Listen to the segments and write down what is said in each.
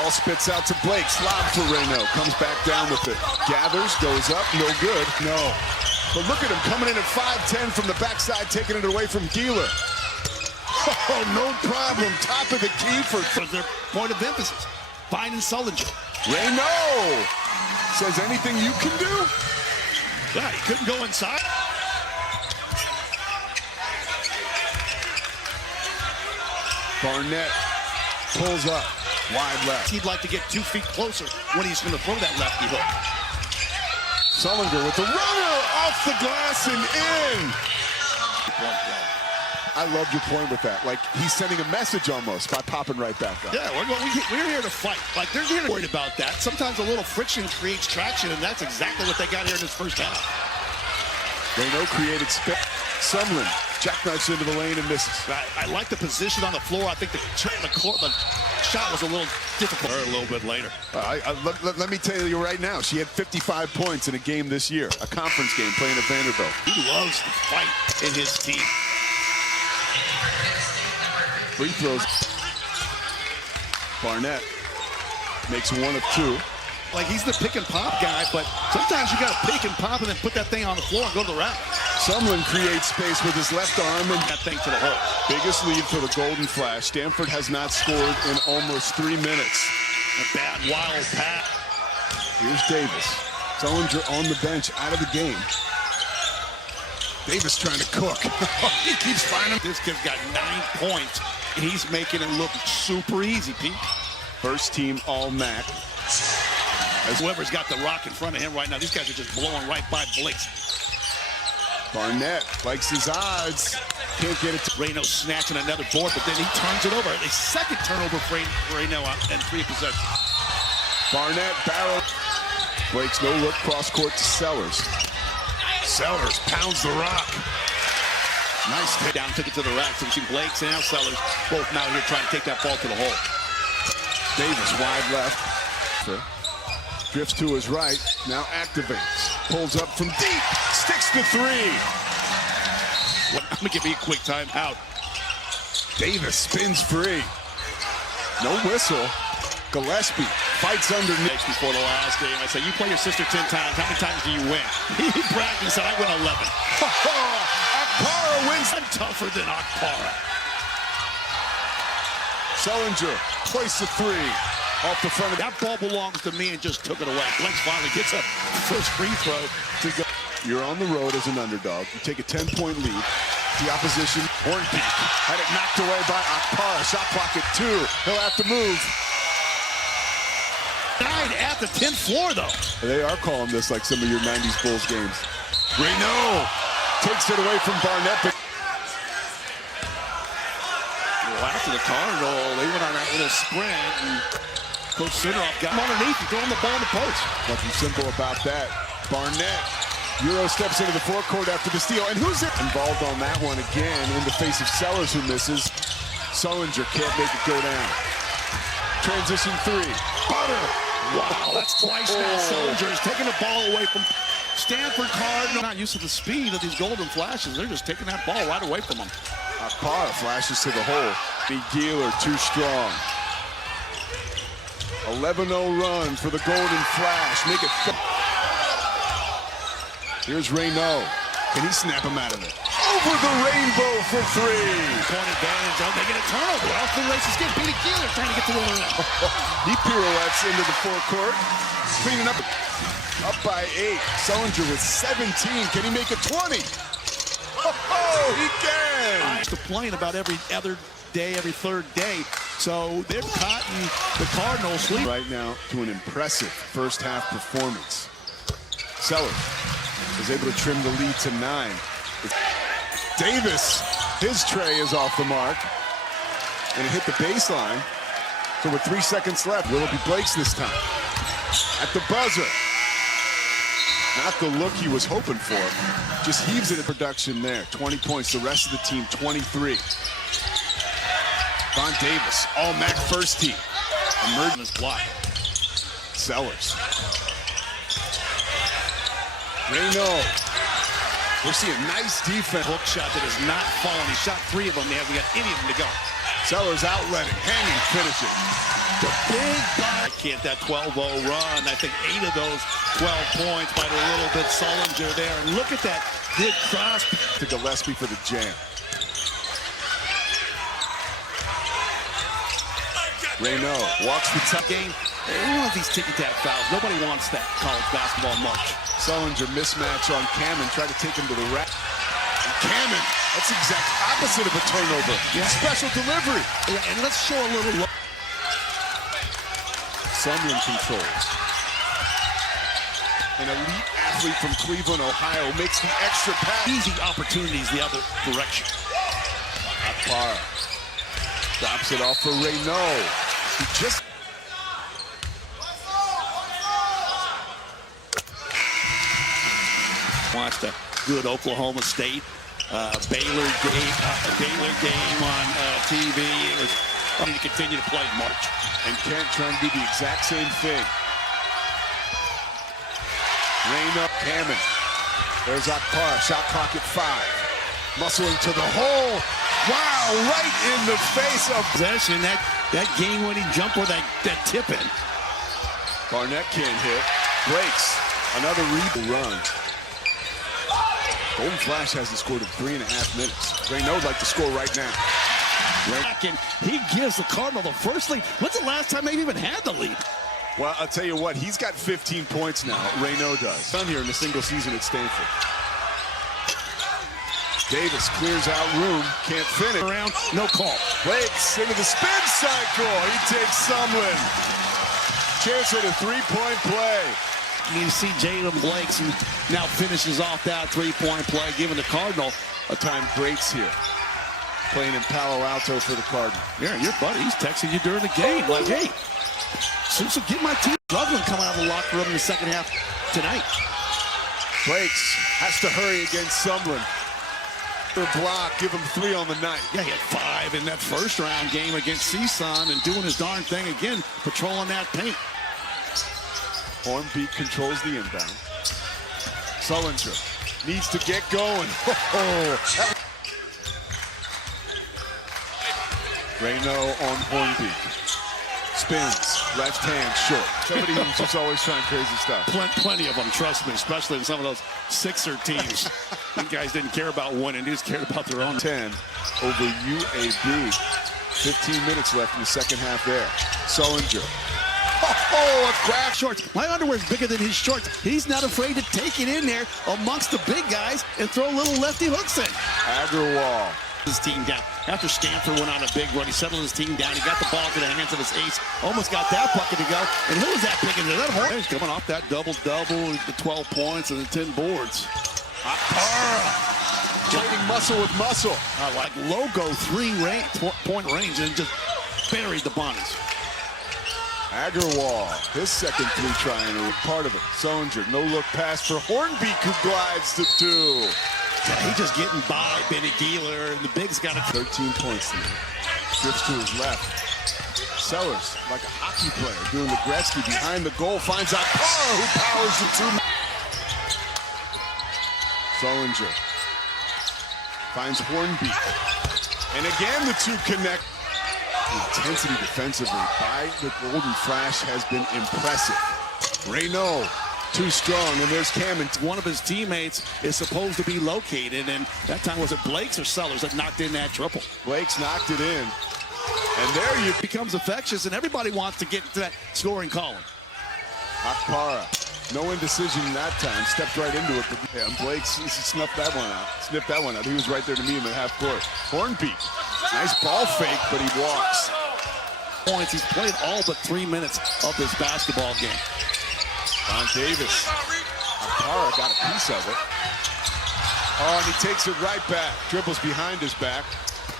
Ball spits out to Blake. Slob for Reyno. Comes back down with it. Gathers, goes up, no good. No. But look at him coming in at 5'10" from the backside, taking it away from Gieler. Oh, no problem. Top of the key for their point of emphasis. Finding Sullinger. Reyno says anything you can do? Yeah, he couldn't go inside. Barnett pulls up, wide left. He'd like to get 2 feet closer when he's going to throw that lefty hook. Sullinger with the runner off the glass and in. I loved your point with that. Like, he's sending a message almost by popping right back up. Yeah, we're here to fight. Like, they're here to worry about that. Sometimes a little friction creates traction, and that's exactly what they got here in this first half. Reyno created space. Sumlin jackknifes into the lane and misses. I like the position on the floor. I think the shot was a little difficult. A little bit later. Let me tell you right now, she had 55 points in a game this year, a conference game playing at Vanderbilt. He loves to fight in his team. Free throws. Barnett makes 1 of 2. Like, he's the pick and pop guy, but sometimes you got to pick and pop and then put that thing on the floor and go to the rack. Sumlin creates space with his left arm and that thing to the hole. Biggest lead for the Golden Flash. Stanford has not scored in almost 3 minutes. A bad, wild pass. Here's Davis. Sullinger on the bench, out of the game. Davis trying to cook. He keeps finding. This kid's got 9 points. He's making it look super easy, Pete. First team All-MAC. As whoever's got the rock in front of him right now, these guys are just blowing right by Blake. Barnett likes his odds. Can't get it to Reyno snatching another board, but then he turns it over. A second turnover for Reyno and 3 possessions. Barnett barrel. Blake's no look cross court to Sellers. Sellers pounds the rock. Nice hit down, took it to the rack. So you see Blake and Sellers both now here trying to take that ball to the hole. Davis wide left. Drifts to his right, now activates. Pulls up from deep, sticks the 3. I'm gonna give you a quick timeout. Davis spins free. No whistle. Gillespie fights underneath. Before the last game, I said, you play your sister 10 times, how many times do you win? He bragged and said, I win 11. Akpara wins. I'm tougher than Akpara. Sullinger twice the 3. Off the front of that ball belongs to me and just took it away. Blake finally gets a first free throw to go. You're on the road as an underdog. You take a 10-point lead. The opposition, Hornpeak, had it knocked away by Akpara. Shot clock at 2. He'll have to move. Died at the 10th floor, though. They are calling this like some of your 90s Bulls games. Reyno takes it away from Barnett. Well, after the Cardinal, they went on that little sprint, and Coach Sinderoff got him underneath and throwing the ball in the post. Nothing simple about that. Barnett, Euro steps into the forecourt after the steal. And who's there? Involved on that one again in the face of Sellers, who misses. Sullinger can't make it go down. Transition 3. Butter. Wow, that's twice now. Sullinger is taking the ball away from Stanford Cardinal. Not used to the speed of these Golden Flashes. They're just taking that ball right away from them. Akpara flashes to the hole. Gieler too strong. 11-0 run for the Golden Flash. Make it. Here's Reyno. Can he snap him out of it? Over the rainbow for 3. Point advantage. Oh, they get a turnover. Off the races. Get Peter Gieler trying to get to the rim. He pirouettes into the forecourt. Cleaning up. Up by 8. Sullinger with 17. Can he make it 20? Oh, he can! Complain about every other day, every third day. So they're caught in the Cardinals sleep. Right now to an impressive first half performance. Sellers is able to trim the lead to 9. Davis, his tray is off the mark. And it hit the baseline. So with 3 seconds left, will it be Blake's this time? At the buzzer. Not the look he was hoping for. Just heaves it in production there. 20 points. The rest of the team, 23. Von Davis, All-MAC first team. Emerging as block. Sellers. Reyno. We're seeing nice defense. Hook shot that is not falling. He shot 3 of them. He hasn't got any of them to go. Sellers outletting, hanging, finishing. The big ball. Can't that 12-0 run. I think 8 of those 12 points by a little bit Sullinger there. And look at that big cross. To Gillespie for the jam. Reynaud walks the top game. One of these ticky-tack fouls. Nobody wants that college basketball much. Sullinger mismatch on Cameron. Try to take him to the rack. And Cameron, that's the exact opposite of a turnover. Yeah. Special delivery. Yeah, and let's show a little. Sumlin controls. An elite athlete from Cleveland, Ohio, makes the extra pass. Easy opportunities the other direction. Akbar drops it off for Reynaud. He just... Watched a good Oklahoma State Baylor game on TV. It was going to continue to play in March. And Kent trying to do the exact same thing. Reynaud, Hammond. There's Akbar, shot clock at 5. Muscling to the hole. Wow, right in the face of possession. That game-winning jumper, that tip in. Barnett can't hit. Breaks. Another run. Golden Flash hasn't scored in 3.5 minutes. Reynaud would like to score right now. And he gives the Cardinal the first lead. When's the last time they've even had the lead? Well, I'll tell you what, he's got 15 points now. Reynaud does. Done here in a single season at Stanford. Davis clears out room, can't finish. Around, no call. Blakes into the spin cycle. He takes Sumlin. Chance at a three-point play. You see Jalen Blakes, who now finishes off that three-point play, giving the Cardinal a time breaks here. Playing in Palo Alto for the Cardinal. Yeah, your buddy, he's texting you during the game. Like, hey, so get my team struggling coming out of the locker room in the second half tonight. Blakes has to hurry against Sumlin. Block, give him 3 on the night. Yeah, he had 5 in that first round game against CSUN and doing his darn thing again, patrolling that paint. Hornbeak controls the inbound. Sullinger needs to get going. Reynaud on Hornbeak. Spins, left hand short. Somebody who's just always trying crazy stuff. Plenty of them, trust me, especially in some of those Sixer teams. These guys didn't care about winning, they just cared about their own. 10 over UAB. 15 minutes left in the second half there. Sullinger. A crack shorts. My underwear's bigger than his shorts. He's not afraid to take it in there amongst the big guys and throw little lefty hooks in. Agarwal. His team down. After Stanford went on a big run, he settled his team down. He got the ball to the hands of his ace. Almost got that bucket to go. And who was that big into that horn? He's coming off that double-double, the 12 points and the 10 boards. Trading muscle with muscle. Like logo 3-point range and just buried the Bonnies. Agarwal, his second 3 triangle, part of it. Sullinger, no-look pass for Hornbeak, who glides to 2. Yeah, he's just getting by Benny Geeler, and the big's got 13 points tonight. Drifts to his left. Sellers, like a hockey player, doing the Gretzky behind the goal, finds Akbar, who powers the 2. Sullinger finds Hornbeak. And again, the 2 connect. The intensity defensively by the Golden Flash has been impressive. Reynaud, too strong, and there's Cameron. One of his teammates is supposed to be located, and that time was it Blakes or Sellers that knocked in that triple? Blakes knocked it in, and there you becomes infectious, and everybody wants to get to that scoring column. Akpara, no indecision that time, stepped right into it, but yeah, and Blakes sniffed that one out. He was right there to meet him at half court. Hornbeak, nice ball fake, but he walks. Points. He's played all but 3 minutes of this basketball game. Don Davis. Akpara got a piece of it. Oh, and he takes it right back. Dribbles behind his back.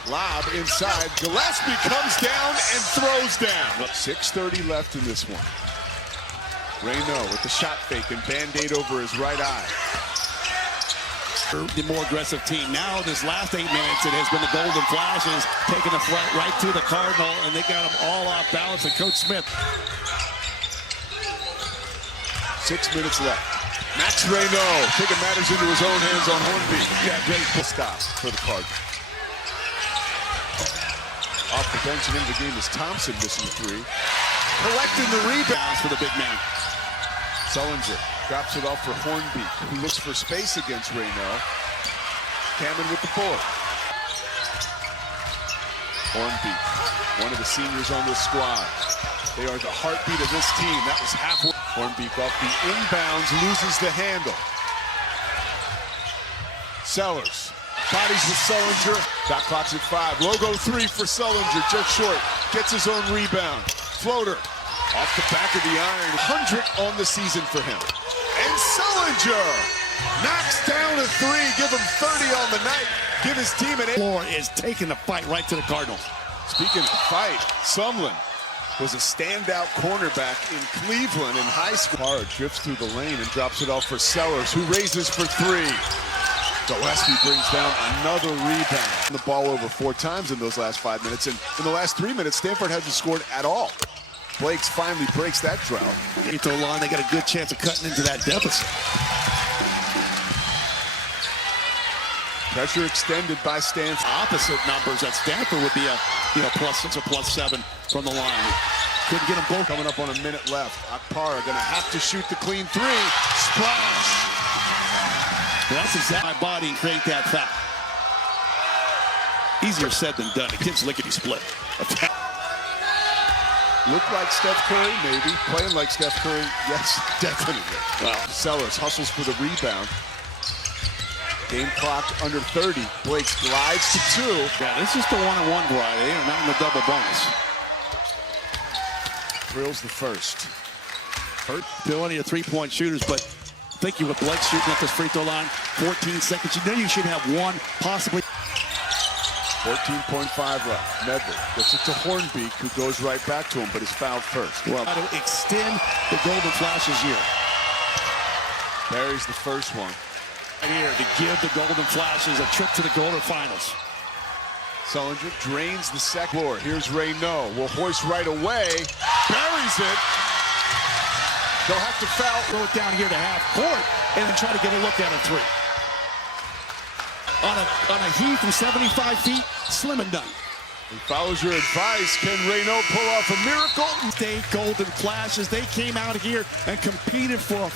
Lob inside. Gillespie comes down and throws down. 6:30 left in this one. Reynaud with the shot fake and Band-Aid over his right eye. The more aggressive team. Now, this last 8 minutes, it has been the Golden Flashes taking the threat right to the Cardinal, and they got them all off balance. And Coach Smith. 6 minutes left. Max Reynaud taking matters into his own hands on Hornbeak. Yeah, great stop for the Cardinals. Off The bench into the game is Thompson missing three. Collecting the rebound for the big man. Sullinger drops it off for Hornbeak, who looks for space against Rayno. Cameron with the board. Hornbeak, one of the seniors on this squad. They are the heartbeat of this team. That was halfway. Hornbeak off the inbounds, loses the handle. Sellers bodies with Sullinger. Shot clock's at 5. Logo 3 for Sullinger, just short. Gets his own rebound. Floater off the back of the iron. 100 on the season for him. And Sullinger knocks down a 3. Give him 30 on the night. Give his team an 8. Floor is taking the fight right to the Cardinals. Speaking of fight, Sumlin was a standout cornerback in Cleveland in high school. Hard drifts through the lane and drops it off for Sellers, who raises for 3. Gillespie brings down another rebound. The ball over 4 times in those last 5 minutes, and in the last 3 minutes, Stanford hasn't scored at all. Blakes finally breaks that drought. Free throw line, they got a good chance of cutting into that deficit. Pressure extended by Stanford. Opposite numbers at Stanford would be a +6 or +7 from the line. Couldn't get them both. Coming up on a minute left. Akpara gonna have to shoot the clean 3. Splash! That's exactly my body and create that foul. Easier said than done. The kid's lickety split. Look like Steph Curry, maybe. Playing like Steph Curry, yes, definitely. Wow. Sellers hustles for the rebound. Game clock under 30. Blakes glides to 2. Yeah, this is the one-on-one variety, and not in the double bonus. Drills the first. Hurt ability of three-point shooters, but thinking with Blake shooting at this free throw line, 14 seconds. You know you should have one, possibly. 14.5 left. Medley gets it to Hornbeak, who goes right back to him, but is fouled first. Well, to extend the Golden Flashes year. Buries the first one. Right here to give the Golden Flashes a trip to the quarterfinals. Sullinger drains the second floor. Here's Rayno. Will hoist right away. Buries it. They'll have to foul. Throw it down here to half court and then try to get a look at a 3. On a heave from 75 feet, slim and done. He follows your advice. Can Rayno pull off a miracle? State Golden Flashes, they came out here and competed for a